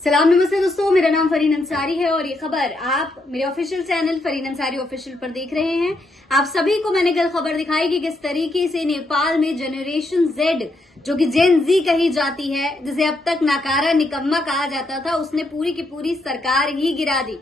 सलाम नमस्ते दोस्तों, मेरा नाम फरीन अंसारी है और ये खबर आप मेरे official channel Farheen Ansari official पर देख रहे हैं। आप सभी को मैंने कल खबर दिखाई कि किस तरीके से नेपाल में जनरेशन जेड, जो कि जेन जी कही जाती है, जिसे अब तक नाकारा निकम्मा कहा जाता था, उसने पूरी की पूरी सरकार ही गिरा दी।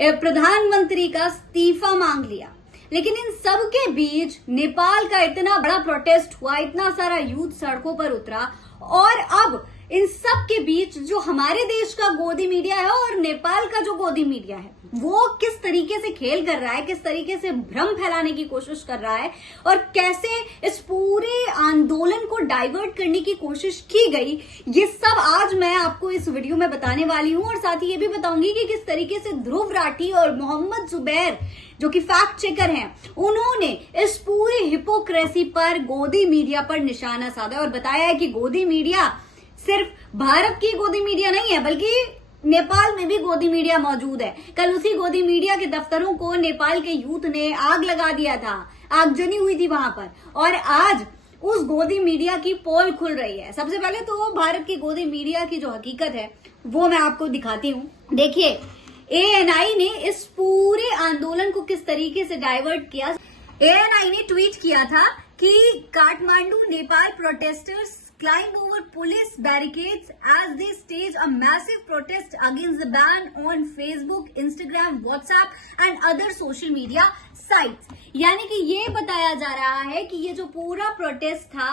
प्रधानमंत्री का इस्तीफा मांग लिया। लेकिन इन सब के बीच नेपाल का इतना बड़ा प्रोटेस्ट हुआ, इतना सारा यूथ सड़कों पर उतरा और अब इन सब के बीच जो हमारे देश का गोदी मीडिया है और नेपाल का जो गोदी मीडिया है, वो किस तरीके से खेल कर रहा है, किस तरीके से भ्रम फैलाने की कोशिश कर रहा है और कैसे इस पूरे आंदोलन को डाइवर्ट करने की कोशिश की गई, ये सब आज मैं आपको इस वीडियो में बताने वाली हूं। और साथ ही ये भी बताऊंगी कि किस तरीके से ध्रुव राठी और मोहम्मद जुबैर, जो कि फैक्ट चेकर हैं, उन्होंने इस पूरी हिपोक्रेसी पर गोदी मीडिया पर निशाना साधा और बताया है कि गोदी मीडिया सिर्फ भारत की गोदी मीडिया नहीं है, बल्कि नेपाल में भी गोदी मीडिया मौजूद है। कल उसी गोदी मीडिया के दफ्तरों को नेपाल के यूथ ने आग लगा दिया था, आगजनी हुई थी वहां पर, और आज उस गोदी मीडिया की पोल खुल रही है। सबसे पहले तो भारत की गोदी मीडिया की जो हकीकत है वो मैं आपको दिखाती हूँ। देखिए, एएनआई ने इस पूरे आंदोलन को किस तरीके से डाइवर्ट किया। एएनआई ने ट्वीट किया था कि Kathmandu Nepal protesters climbed over police barricades as they staged a massive protest against the ban on Facebook, Instagram, WhatsApp and other social media sites। यानी कि ये बताया जा रहा है कि ये जो पूरा प्रोटेस्ट था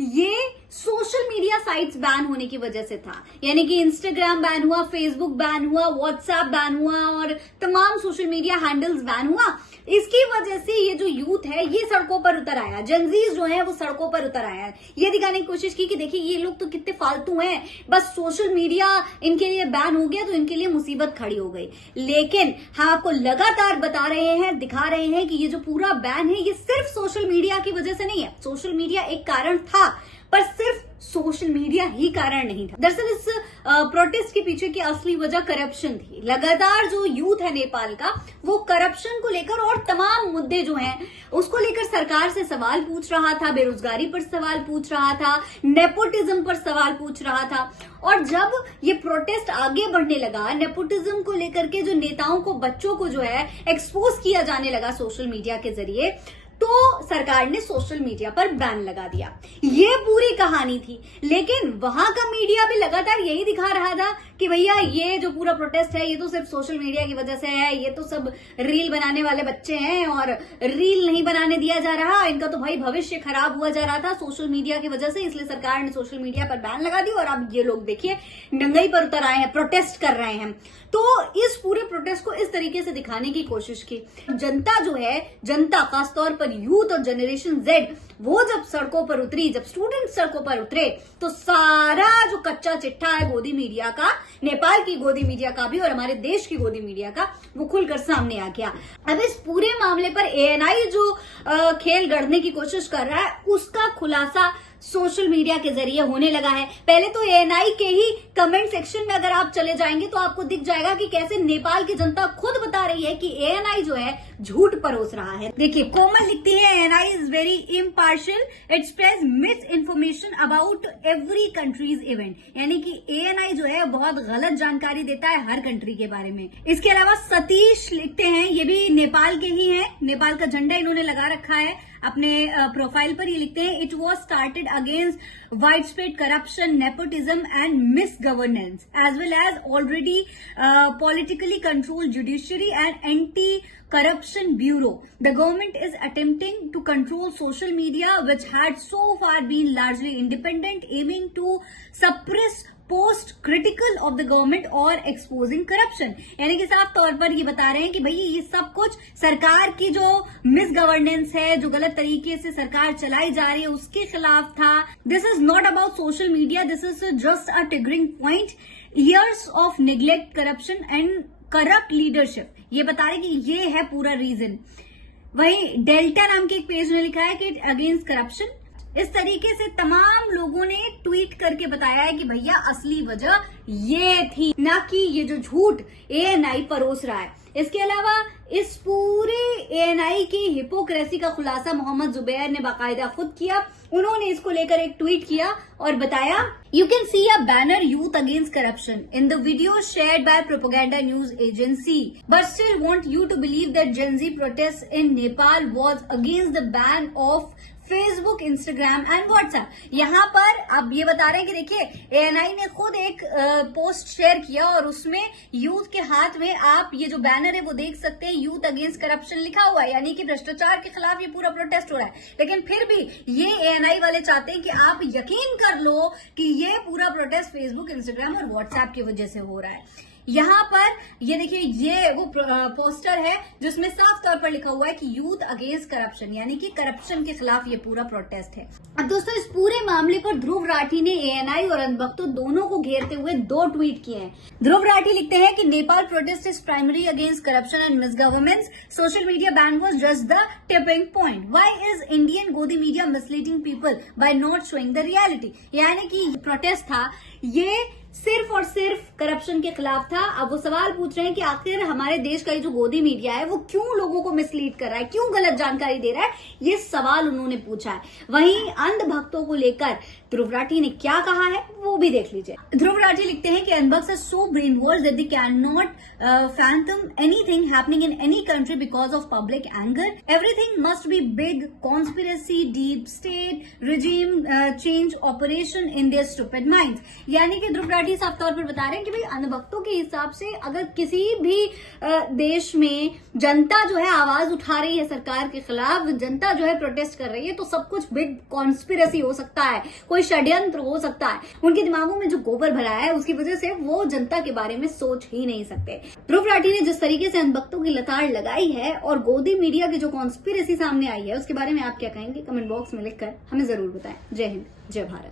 ये सोशल मीडिया साइट्स बैन होने की वजह से था। यानी कि इंस्टाग्राम बैन हुआ, फेसबुक बैन हुआ, व्हाट्सएप बैन हुआ और तमाम सोशल मीडिया हैंडल्स बैन हुआ। इसकी वजह से ये जो यूथ है ये सड़कों पर उतर आया, जनजीज जो है वो सड़कों पर उतर आया, ये दिखाने की कोशिश की कि देखिए ये लोग तो कितने फालतू हैं, बस सोशल मीडिया इनके लिए बैन हो गया तो इनके लिए मुसीबत खड़ी हो गई। लेकिन हम आपको लगातार बता रहे हैं, दिखा रहे हैं कि ये जो पूरा बैन है ये सिर्फ सोशल मीडिया की वजह से नहीं है। सोशल मीडिया एक कारण था, पर सिर्फ सोशल मीडिया ही कारण नहीं था। दरअसल इस प्रोटेस्ट के पीछे की असली वजह करप्शन थी। लगातार जो यूथ है नेपाल का, वो करप्शन को लेकर और तमाम मुद्दे जो हैं उसको लेकर सरकार से सवाल पूछ रहा था, बेरोजगारी पर सवाल पूछ रहा था, नेपोटिज्म पर सवाल पूछ रहा था। और जब ये प्रोटेस्ट आगे बढ़ने लगा, नेपोटिज्म को लेकर के जो नेताओं को, बच्चों को जो है एक्सपोज किया जाने लगा सोशल मीडिया के जरिए, तो सरकार ने सोशल मीडिया पर बैन लगा दिया। ये पूरी कहानी थी। लेकिन वहां का मीडिया भी लगातार यही दिखा रहा था कि भैया ये जो पूरा प्रोटेस्ट है ये तो सिर्फ सोशल मीडिया की वजह से है, ये तो सब रील बनाने वाले बच्चे हैं और रील नहीं बनाने दिया जा रहा, इनका तो भाई भविष्य खराब हुआ जा रहा था सोशल मीडिया की वजह से, इसलिए सरकार ने सोशल मीडिया पर बैन लगा दी और अब ये लोग देखिए नंगई पर उतर आए हैं, प्रोटेस्ट कर रहे हैं। तो इस पूरे प्रोटेस्ट को इस तरीके से दिखाने की कोशिश की। जनता जो है, जनता खासतौर पर यूथ और जनरेशन जेड, वो जब सड़कों पर उतरी, जब स्टूडेंट सड़कों पर उतरे, तो सारा जो कच्चा चिट्ठा है गोदी मीडिया का, नेपाल की गोदी मीडिया का भी और हमारे देश की गोदी मीडिया का, वो खुलकर सामने आ गया। अब इस पूरे मामले पर एएनआई जो खेल गढ़ने की कोशिश कर रहा है उसका खुलासा सोशल मीडिया के जरिए होने लगा है। पहले तो एएनआई के ही कमेंट सेक्शन में अगर आप चले जाएंगे तो आपको दिख जाएगा कि कैसे नेपाल की जनता खुद बता रही है कि एएनआई जो है झूठ परोस रहा है। देखिए, कोमल लिखती है, ANI is very impartial, it spreads miss information about every countries event. यानी कि एएनआई जो है बहुत गलत जानकारी देता है हर कंट्री के बारे में। इसके अलावा सतीश लिखते हैं, ये भी नेपाल के ही हैं, नेपाल का झंडा इन्होंने लगा रखा है अपने प्रोफाइल पर। ये लिखते हैं, it was started against widespread corruption, nepotism and misgovernance as well as already politically control judiciary and anti corruption bureau. The government is attempting to control social media, which had so far been largely independent, aiming to suppress post critical of the government और exposing corruption. यानी कि साफ तौर पर ये बता रहे हैं कि भैया ये सब कुछ सरकार की जो मिस गवर्नेंस है, जो गलत तरीके से सरकार चलाई जा रही है, उसके खिलाफ था। This is not about social media, this is just a triggering point, years of neglect, corruption and corrupt leadership. ये बता रहे कि ये है पूरा रीजन। वहीं डेल्टा नाम के एक पेज ने लिखा है कि अगेंस्ट करप्शन। इस तरीके से तमाम लोगों ने ट्वीट करके बताया है कि भैया असली वजह ये थी, ना कि ये जो झूठ एएनआई परोस रहा है। इसके अलावा इस पूरे एएनआई की हिपोक्रेसी का खुलासा मोहम्मद जुबैर ने बाकायदा खुद किया। उन्होंने इसको लेकर एक ट्वीट किया और बताया, you can see a banner youth against corruption in the video shared by propaganda news agency but still want you to believe that Gen Z protest in Nepal was against the ban of Facebook, Instagram and WhatsApp. यहाँ पर अब ये बता रहे हैं कि देखिए ANI ने खुद एक पोस्ट शेयर किया और उसमें यूथ के हाथ में आप ये जो बैनर है वो देख सकते हैं, यूथ अगेंस्ट करप्शन लिखा हुआ है, यानी कि भ्रष्टाचार के खिलाफ ये पूरा प्रोटेस्ट हो रहा है। लेकिन फिर भी ये एएनआई वाले चाहते हैं कि आप यकीन कर लो कि ये पूरा प्रोटेस्ट फेसबुक, इंस्टाग्राम और व्हाट्सएप की वजह से हो रहा है। यहाँ पर ये देखिए ये वो पोस्टर है जिसमें साफ तौर पर लिखा हुआ है कि यूथ अगेंस्ट करप्शन, यानी कि करप्शन के खिलाफ ये पूरा प्रोटेस्ट है। अब दोस्तों इस पूरे मामले पर ध्रुव राठी ने एएनआई और अंधभक्तों दोनों को घेरते हुए 2 ट्वीट किए हैं। ध्रुव राठी लिखते हैं कि Nepal protest is primary against corruption and misgovernance, social media ban was just the tipping point, why is Indian godi media misleading people by not showing the reality. यानी कि प्रोटेस्ट था ये सिर्फ और सिर्फ करप्शन के खिलाफ था। अब वो सवाल पूछ रहे हैं कि आखिर हमारे देश का ये जो गोदी मीडिया है वो क्यों लोगों को मिसलीड कर रहा है, क्यों गलत जानकारी दे रहा है, ये सवाल उन्होंने पूछा है। वहीं अंधभक्तों को लेकर ध्रुव राठी ने क्या कहा है वो भी देख लीजिए। ध्रुव राठी लिखते हैं कि अनभक्ट्स are so brain wash that they can not fathom anything happening in any country because of public anger, everything must be big conspiracy, deep state, regime change operation in their stupid minds. यानी कि ध्रुव राठी साफ तौर पर बता रहे हैं कि भाई अंधभक्तों के हिसाब से अगर किसी भी देश में जनता जो है आवाज उठा रही है सरकार के खिलाफ, जनता जो है प्रोटेस्ट कर रही है, तो सब कुछ बिग कॉन्स्पिरेसी हो सकता है, कोई षड्यंत्र हो सकता है। उनके दिमागों में जो गोबर भरा है उसकी वजह से वो जनता के बारे में सोच ही नहीं सकते। ध्रुव राठी ने जिस तरीके से अंधभक्तों की लताड़ लगाई है और गोदी मीडिया की जो कॉन्स्पिरेसी सामने आई है उसके बारे में आप क्या कहेंगे, कमेंट बॉक्स में लिखकर हमें जरूर बताएं। जय हिंद, जय भारत।